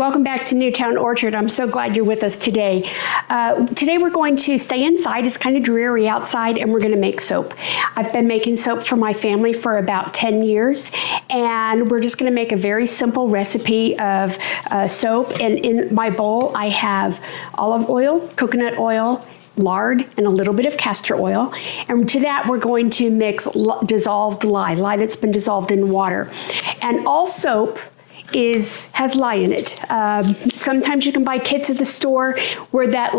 welcome back to Newtown Orchard. I'm so glad you're with us today. Today we're going to stay inside. It's kind of dreary outside, and we're going to make soap. I've been making soap for my family for about 10 years, and we're just going to make a very simple recipe of soap. And in my bowl, I have olive oil, coconut oil, lard, and a little bit of castor oil. And to that, we're going to mix dissolved lye that's been dissolved in water. And all soap has lye in it. Sometimes you can buy kits at the store where that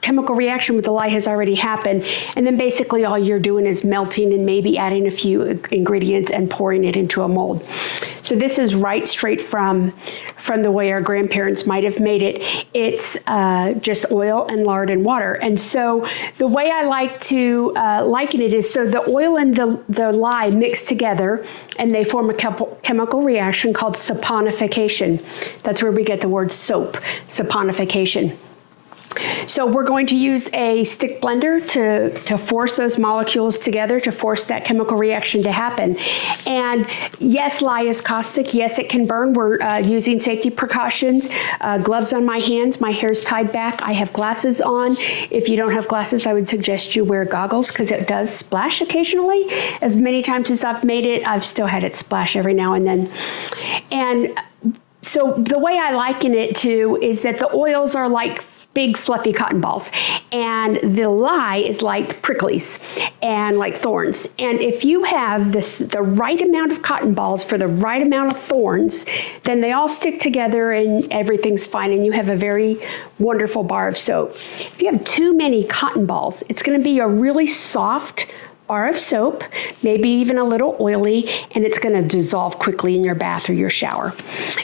chemical reaction with the lye has already happened. And then basically all you're doing is melting and maybe adding a few ingredients and pouring it into a mold. So this is right straight from the way our grandparents might have made it. It's just oil and lard and water. And so the way I like to liken it is, so the oil and the lye mix together and they form a chemical reaction called saponification. That's where we get the word soap, saponification. So we're going to use a stick blender to force those molecules together, to force that chemical reaction to happen. And yes, lye is caustic. Yes, it can burn. We're using safety precautions. Gloves on my hands. My hair's tied back. I have glasses on. If you don't have glasses, I would suggest you wear goggles because it does splash occasionally. As many times as I've made it, I've still had it splash every now and then. And so the way I liken it to is that the oils are like big fluffy cotton balls, and the lye is like pricklies and like thorns. And if you have the right amount of cotton balls for the right amount of thorns, then they all stick together and everything's fine, and you have a very wonderful bar of soap. If you have too many cotton balls, it's going to be a really soft bar of soap, maybe even a little oily, and it's going to dissolve quickly in your bath or your shower.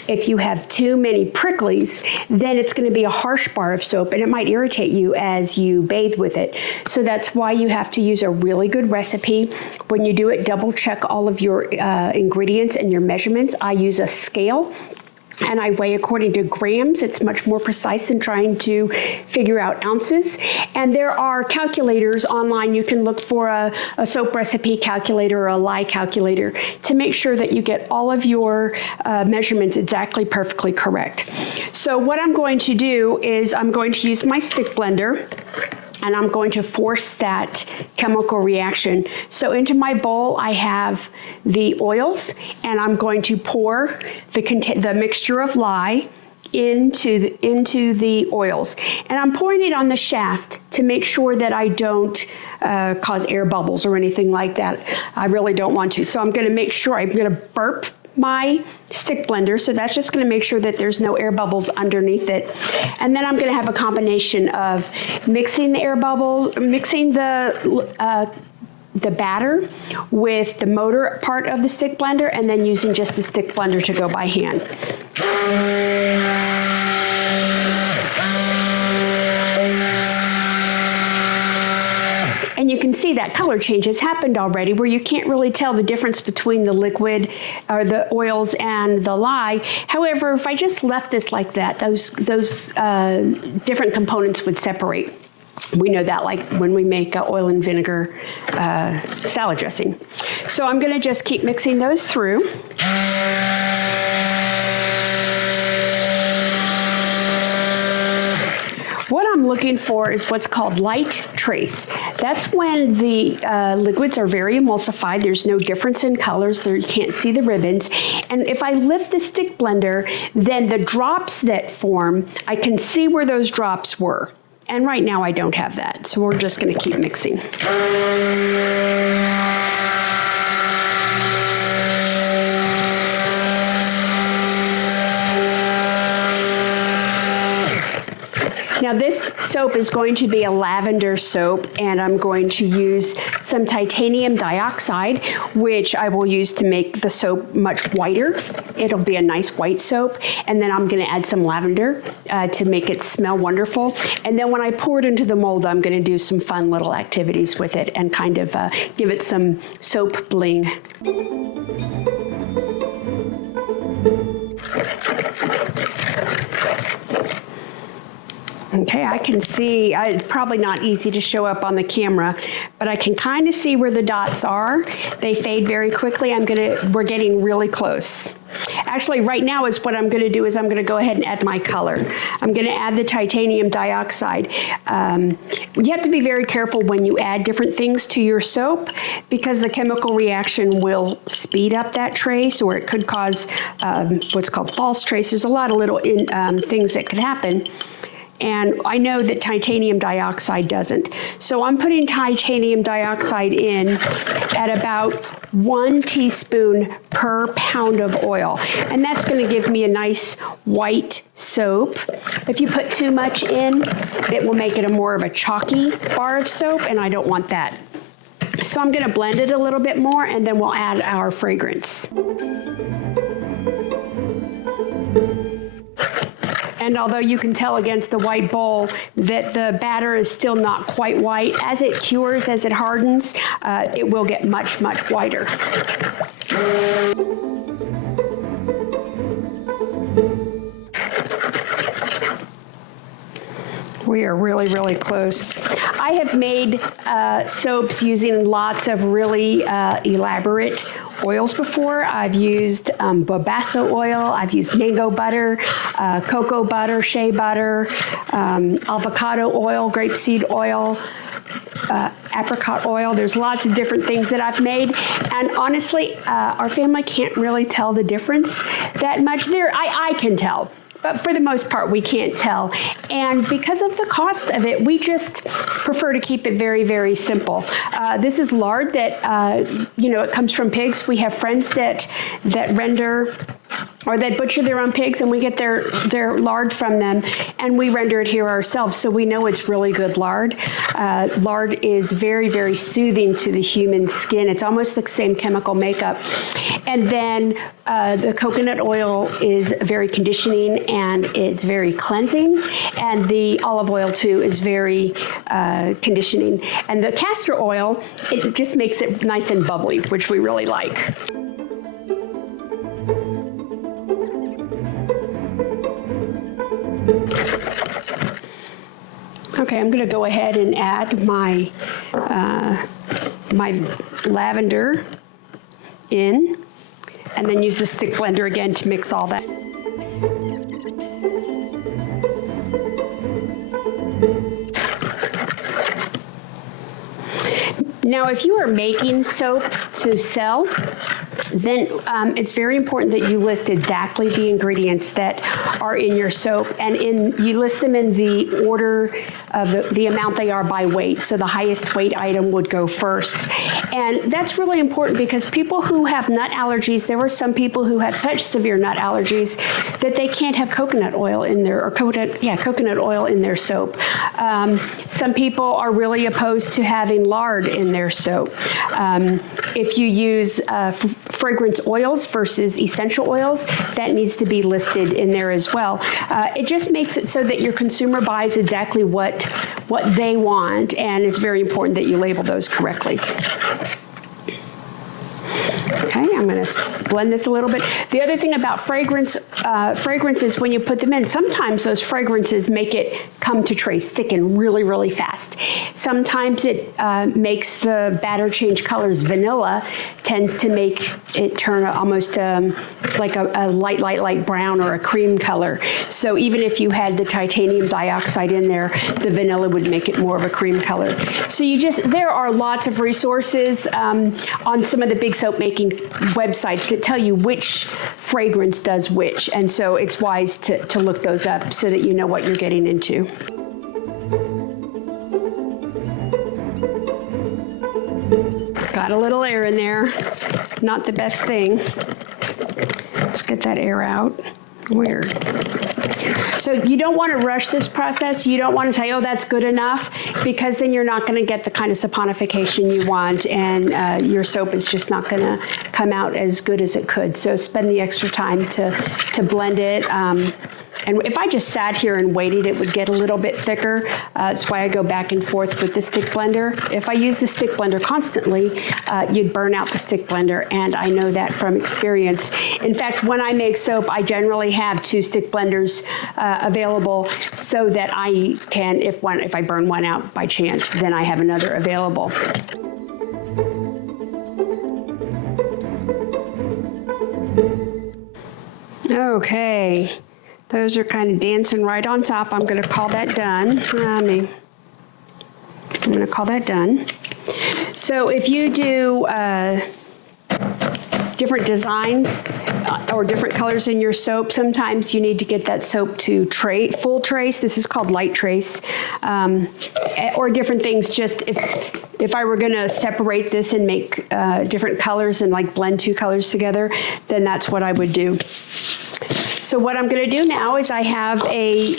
If you have too many pricklies, then it's going to be a harsh bar of soap, and it might irritate you as you bathe with it. So that's why you have to use a really good recipe. When you do it, double check all of your ingredients and your measurements. I use a scale, and I weigh according to grams. It's much more precise than trying to figure out ounces. And there are calculators online. You can look for a soap recipe calculator or a lye calculator to make sure that you get all of your measurements exactly perfectly correct. So what I'm going to do is I'm going to use my stick blender, and I'm going to force that chemical reaction. So into my bowl, I have the oils, and I'm going to pour the mixture of lye into the oils. And I'm pouring it on the shaft to make sure that I don't cause air bubbles or anything like that. I really don't want to. So I'm gonna make sure, I'm gonna burp my stick blender, so that's just going to make sure that there's no air bubbles underneath it. And then I'm going to have a combination of mixing the air bubbles, mixing the batter with the motor part of the stick blender, and then using just the stick blender to go by hand. And you can see that color change has happened already, where you can't really tell the difference between the liquid or the oils and the lye. However, if I just left this like that, those different components would separate. We know that like when we make oil and vinegar salad dressing. So I'm going to just keep mixing those through. What I'm looking for is what's called light trace. That's when the liquids are very emulsified. There's no difference in colors. You can't see the ribbons. And if I lift the stick blender, then the drops that form, I can see where those drops were. And right now I don't have that, so we're just going to keep mixing. Now this soap is going to be a lavender soap, and I'm going to use some titanium dioxide, which I will use to make the soap much whiter. It'll be a nice white soap, and then I'm going to add some lavender to make it smell wonderful. And then when I pour it into the mold, I'm going to do some fun little activities with it and kind of give it some soap bling. Okay, I can see, it's probably not easy to show up on the camera, but I can kind of see where the dots are. They fade very quickly. We're getting really close. Actually, right now is what I'm going to do is I'm going to go ahead and add my color. I'm going to add the titanium dioxide. You have to be very careful when you add different things to your soap because the chemical reaction will speed up that trace, or it could cause what's called false trace. There's a lot of little things that could happen. And I know that titanium dioxide doesn't. So I'm putting titanium dioxide in at about 1 teaspoon per pound of oil. And that's going to give me a nice white soap. If you put too much in, it will make it more of a chalky bar of soap, and I don't want that. So I'm going to blend it a little bit more, and then we'll add our fragrance. And although you can tell against the white bowl that the batter is still not quite white, as it cures, as it hardens, it will get much, much whiter. We are really, really close. I have made soaps using lots of really elaborate oils before. I've used bobasso oil, I've used mango butter, cocoa butter, shea butter, avocado oil, grapeseed oil, apricot oil. There's lots of different things that I've made, and honestly, our family can't really tell the difference that much. I can tell. But for the most part, we can't tell. And because of the cost of it, we just prefer to keep it very, very simple. This is lard that, it comes from pigs. We have friends that render or that butcher their own pigs, and we get their lard from them, and we render it here ourselves, so we know it's really good lard. Lard is very, very soothing to the human skin. It's almost the same chemical makeup. And then the coconut oil is very conditioning, and it's very cleansing, and the olive oil, too, is very conditioning. And the castor oil, it just makes it nice and bubbly, which we really like. Okay, I'm going to go ahead and add my my lavender in, and then use the stick blender again to mix all that. Now, if you are making soap to sell, then it's very important that you list exactly the ingredients that are in your soap, and you list them in the order of the amount they are by weight. So the highest weight item would go first. And that's really important because people who have nut allergies, there are some people who have such severe nut allergies that they can't have coconut oil in their, or coconut oil in their soap. Some people are really opposed to having lard in their soap. If you use fragrance oils versus essential oils, that needs to be listed in there as well. It just makes it so that your consumer buys exactly what they want, and it's very important that you label those correctly. Okay, I'm going to blend this a little bit. The other thing about fragrances, when you put them in, sometimes those fragrances make it come to trace, thicken really, really fast. Sometimes it makes the batter change colors. Vanilla tends to make it turn almost like a light brown or a cream color. So even if you had the titanium dioxide in there, the vanilla would make it more of a cream color. So there are lots of resources on some of the big soap making websites that tell you which fragrance does which, and so it's wise to look those up so that you know what you're getting into. Got a little air in there, not the best thing. Let's get that air out. Weird. So you don't want to rush this process. You don't want to say, oh, that's good enough, because then you're not going to get the kind of saponification you want, and your soap is just not going to come out as good as it could. So spend the extra time to blend it. And if I just sat here and waited, it would get a little bit thicker. That's why I go back and forth with the stick blender. If I use the stick blender constantly, you'd burn out the stick blender, and I know that from experience. In fact, when I make soap, I generally have 2 stick blenders available so that I can, if I burn one out by chance, then I have another available. Okay, those are kind of dancing right on top. I'm going to call that done. I'm going to call that done. So if you do different designs or different colors in your soap, sometimes you need to get that soap to full trace. This is called light trace, or different things. Just if I were going to separate this and make different colors and like blend 2 colors together, then that's what I would do. So what I'm going to do now is I have a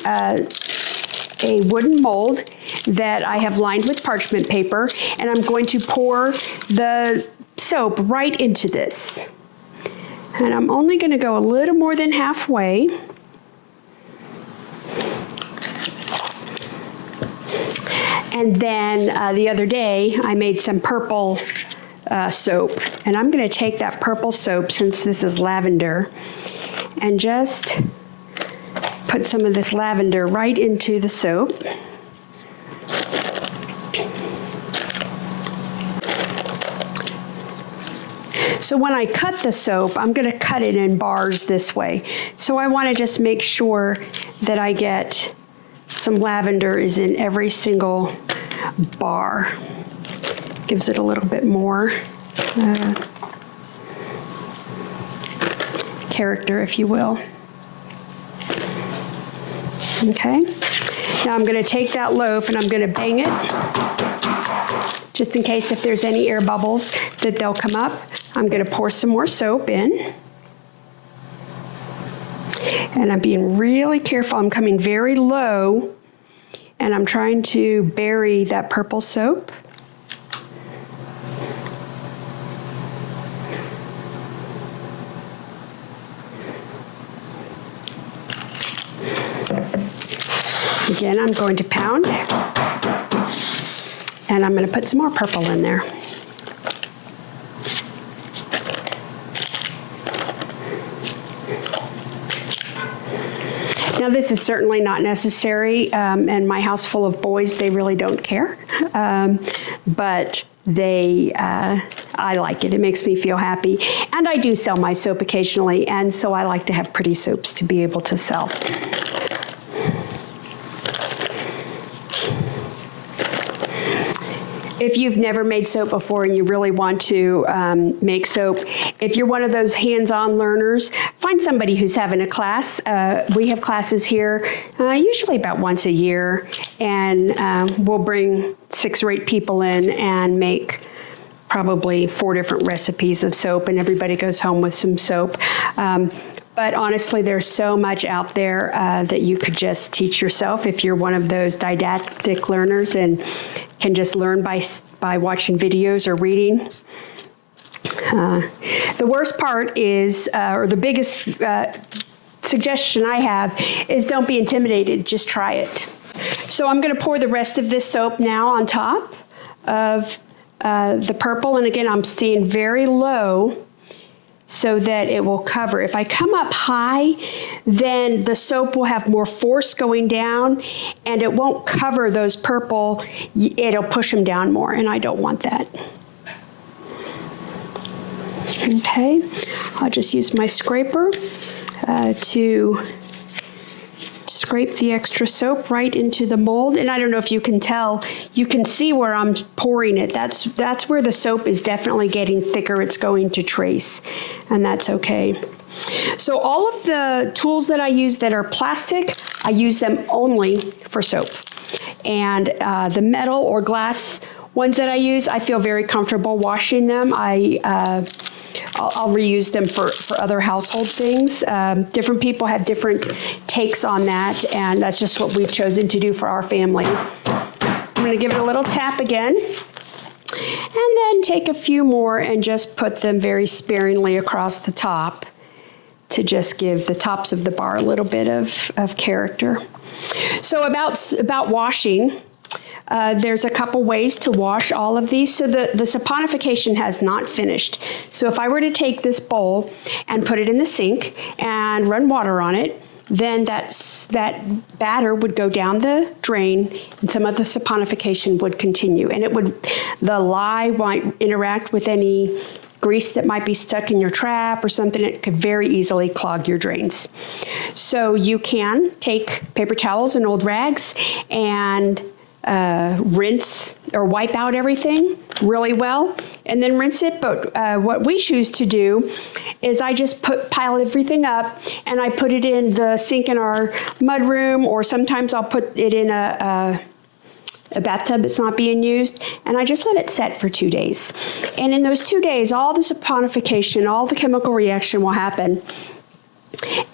wooden mold that I have lined with parchment paper, and I'm going to pour the soap right into this. And I'm only going to go a little more than halfway. And then the other day I made some purple soap, and I'm going to take that purple soap, since this is lavender, and just put some of this lavender right into the soap. So when I cut the soap, I'm going to cut it in bars this way. So I want to just make sure that I get some lavender is in every single bar. Gives it a little bit more character, if you will. Okay. Now I'm going to take that loaf and I'm going to bang it, just in case if there's any air bubbles that they'll come up. I'm going to pour some more soap in. And I'm being really careful. I'm coming very low, and I'm trying to bury that purple soap. Again, I'm going to pound, and I'm going to put some more purple in there. Now, this is certainly not necessary, and my house full of boys, they really don't care, but I like it. It makes me feel happy, and I do sell my soap occasionally, and so I like to have pretty soaps to be able to sell. If you've never made soap before and you really want to make soap, if you're one of those hands-on learners, find somebody who's having a class. We have classes here usually about once a year, and we'll bring 6 or 8 people in and make probably 4 different recipes of soap, and everybody goes home with some soap. But honestly, there's so much out there that you could just teach yourself if you're one of those didactic learners and can just learn by watching videos or reading. The worst part is, or the biggest suggestion I have is, don't be intimidated, just try it. So I'm going to pour the rest of this soap now on top of the purple, and again, I'm staying very low so that it will cover. If I come up high, then the soap will have more force going down, and it won't cover those purple. It'll push them down more, and I don't want that. Okay, I'll just use my scraper to scrape the extra soap right into the mold. And I don't know if you can tell, you can see where I'm pouring it. That's where the soap is definitely getting thicker. It's going to trace, and that's okay. So all of the tools that I use that are plastic, I use them only for soap. And the metal or glass ones that I use, I feel very comfortable washing them. I'll reuse them for other household things. Different people have different takes on that, and that's just what we've chosen to do for our family. I'm going to give it a little tap again, and then take a few more and just put them very sparingly across the top to just give the tops of the bar a little bit of character. So about washing, there's a couple ways to wash all of these. So the saponification has not finished. So if I were to take this bowl and put it in the sink and run water on it, then that batter would go down the drain and some of the saponification would continue. And the lye might interact with any grease that might be stuck in your trap or something. It could very easily clog your drains. So you can take paper towels and old rags and rinse or wipe out everything really well and then rinse it. But what we choose to do is I just pile everything up and I put it in the sink in our mud room, or sometimes I'll put it in a bathtub that's not being used, and I just let it set for 2 days. And in those 2 days, all the saponification, all the chemical reaction will happen.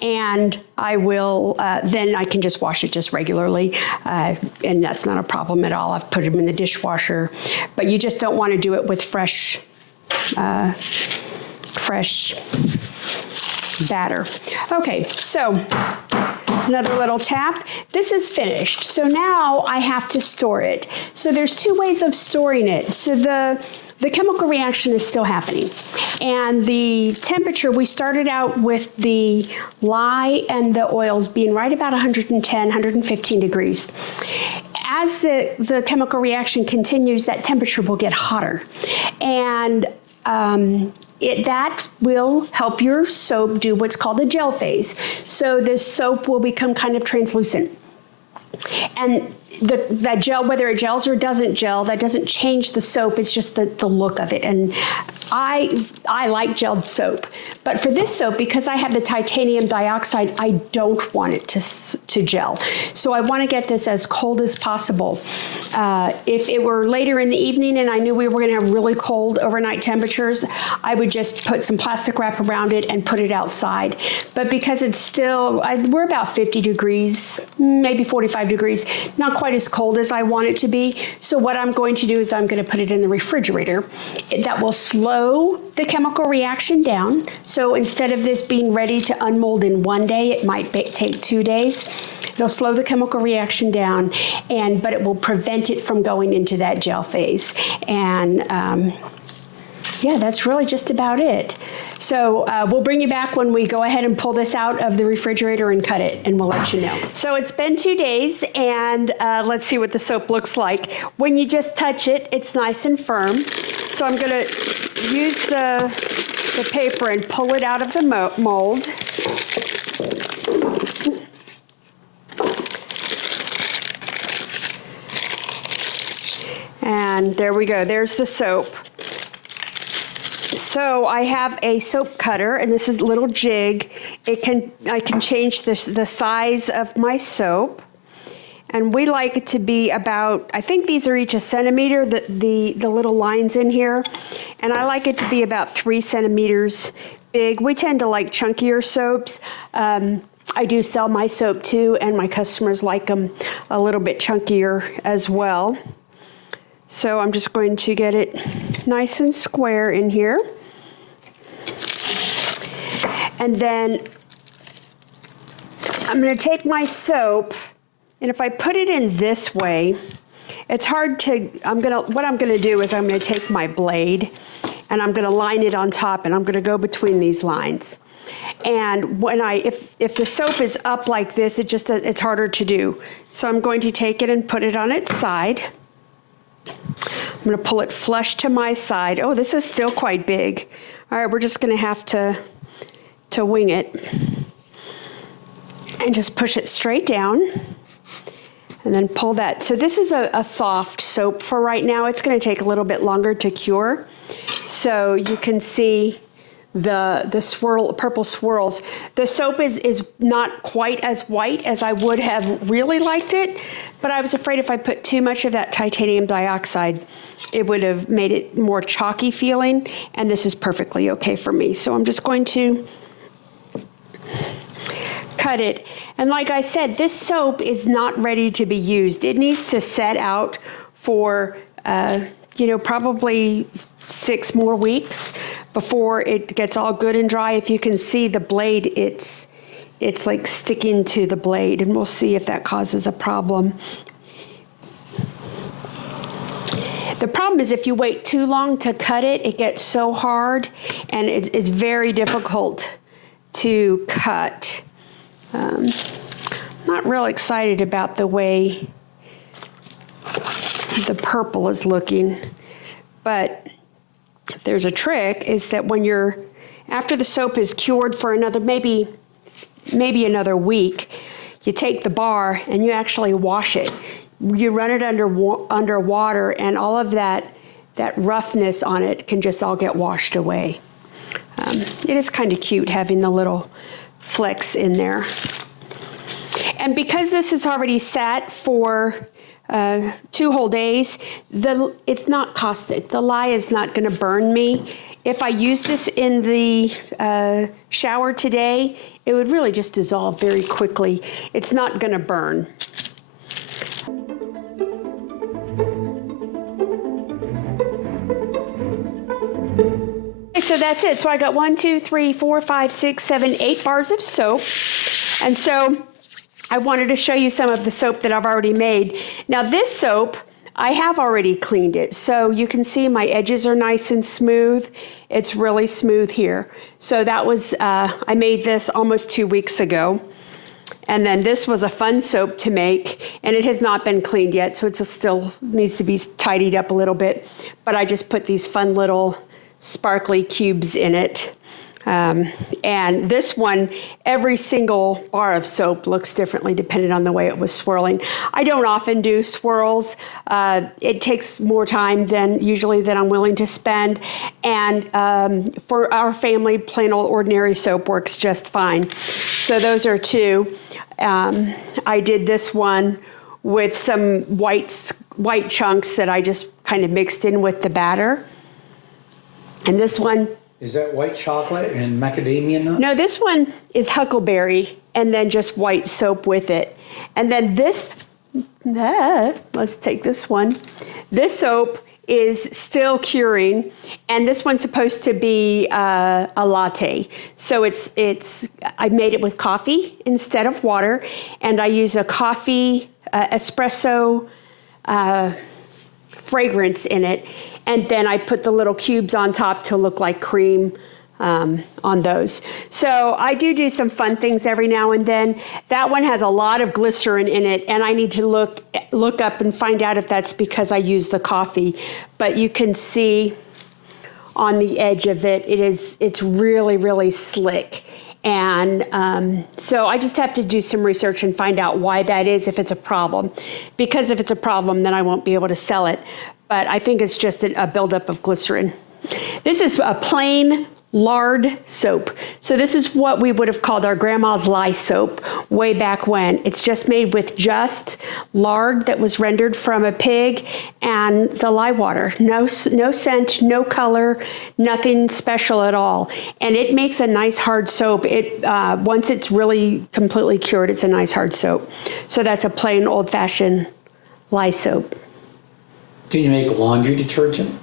And I will, then I can just wash it just regularly, and that's not a problem at all. I've put them in the dishwasher, but you just don't want to do it with fresh batter. Okay, so another little tap. This is finished. So now I have to store it. So there's 2 ways of storing it. So the chemical reaction is still happening. And the temperature, we started out with the lye and the oils being right about 110, 115 degrees. As the chemical reaction continues, that temperature will get hotter. And that will help your soap do what's called the gel phase. So the soap will become kind of translucent. And that gel, whether it gels or doesn't gel, that doesn't change the soap. It's just the look of it. And I like gelled soap. But for this soap, because I have the titanium dioxide, I don't want it to gel. So I want to get this as cold as possible. If it were later in the evening and I knew we were going to have really cold overnight temperatures, I would just put some plastic wrap around it and put it outside. But because it's still, we're about 50 degrees, maybe 45 degrees, not quite as cold as I want it to be. So what I'm going to do is I'm going to put it in the refrigerator. That will slow the chemical reaction down. So instead of this being ready to unmold in 1 day, it might take 2 days. It'll slow the chemical reaction down, but it will prevent it from going into that gel phase. And yeah, that's really just about it. So we'll bring you back when we go ahead and pull this out of the refrigerator and cut it, and we'll let you know. So it's been 2 days, and let's see what the soap looks like. When you just touch it, it's nice and firm. So I'm going to use the paper and pull it out of the mold. And there we go. There's the soap. So I have a soap cutter, and this is a little jig. I can change the size of my soap, and we like it to be about, I think these are each 1 centimeter, the little lines in here, and I like it to be about 3 centimeters big. We tend to like chunkier soaps. I do sell my soap too, and my customers like them a little bit chunkier as well. So I'm just going to get it nice and square in here. And then I'm going to take my soap, and if I put it in this way, it's hard to, what I'm going to do is I'm going to take my blade and I'm going to line it on top, and I'm going to go between these lines. And when if the soap is up like this, it's harder to do. So I'm going to take it and put it on its side. I'm going to pull it flush to my side. Oh, this is still quite big. All right, we're just going to have to wing it and just push it straight down and then pull that. So this is a soft soap for right now. It's going to take a little bit longer to cure. So you can see the purple swirls. The soap is not quite as white as I would have really liked it, but I was afraid if I put too much of that titanium dioxide, it would have made it more chalky feeling, and this is perfectly okay for me. So I'm just going to cut it. And like I said, this soap is not ready to be used. It needs to set out for, probably 6 more weeks before it gets all good and dry. If you can see the blade, it's like sticking to the blade, and we'll see if that causes a problem. The problem is if you wait too long to cut it, it gets so hard and it's very difficult to cut. I'm not real excited about the way the purple is looking, but there's a trick, is that when after the soap is cured for another, maybe another week, you take the bar and you actually wash it. You run it under water, and all of that roughness on it can just all get washed away. It is kind of cute having the little flecks in there. And because this is already sat for 2 whole days, it's not caustic. The lye is not going to burn me. If I use this in the shower today, it would really just dissolve very quickly. It's not going to burn. So that's it. So I got 1, 2, 3, 4, 5, 6, 7, 8 bars of soap. And so I wanted to show you some of the soap that I've already made. Now this soap, I have already cleaned it. So you can see my edges are nice and smooth. It's really smooth here. So that was, I made this almost 2 weeks ago. And then this was a fun soap to make, and it has not been cleaned yet, so it still needs to be tidied up a little bit. But I just put these fun little sparkly cubes in it. And this one, every single bar of soap looks differently depending on the way it was swirling. I don't often do swirls. It takes more time than I'm willing to spend. And for our family, plain old ordinary soap works just fine. So those are 2. I did this one with some white chunks that I just kind of mixed in with the batter. And this one... Is that white chocolate and macadamia nut? No, this one is huckleberry and then just white soap with it. And then this, let's take this one. This soap is still curing, and this one's supposed to be a latte. So I made it with coffee instead of water, and I use a coffee espresso fragrance in it. And then I put the little cubes on top to look like cream on those. So I do some fun things every now and then. That one has a lot of glycerin in it, and I need to look up and find out if that's because I use the coffee. But you can see on the edge of it, it's really, really slick. And so I just have to do some research and find out why that is, if it's a problem. Because if it's a problem, then I won't be able to sell it. But I think it's just a buildup of glycerin. This is a plain lard soap. So this is what we would have called our grandma's lye soap way back when. It's just made with just lard that was rendered from a pig and the lye water. No scent, no color, nothing special at all. And it makes a nice hard soap. Once it's really completely cured, it's a nice hard soap. So that's a plain old-fashioned lye soap. Can you make laundry detergent?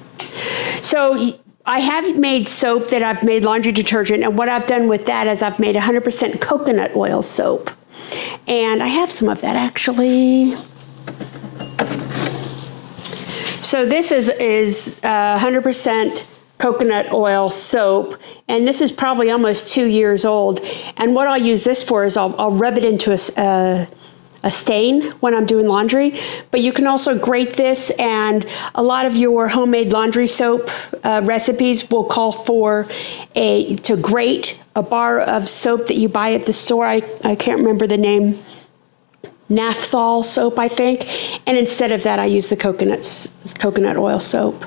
So I have made soap that I've made laundry detergent, and what I've done with that is I've made 100% coconut oil soap. And I have some of that actually. So this is 100% coconut oil soap, and this is probably almost 2 years old. And what I'll use this for is I'll rub it into a stain when I'm doing laundry, but you can also grate this, and a lot of your homemade laundry soap recipes will call for to grate a bar of soap that you buy at the store. I can't remember the name, Naphthol soap, I think, and instead of that I use the coconut oil soap.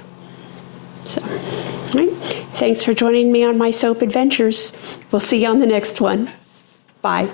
So, all right. Thanks for joining me on my soap adventures. We'll see you on the next one. Bye.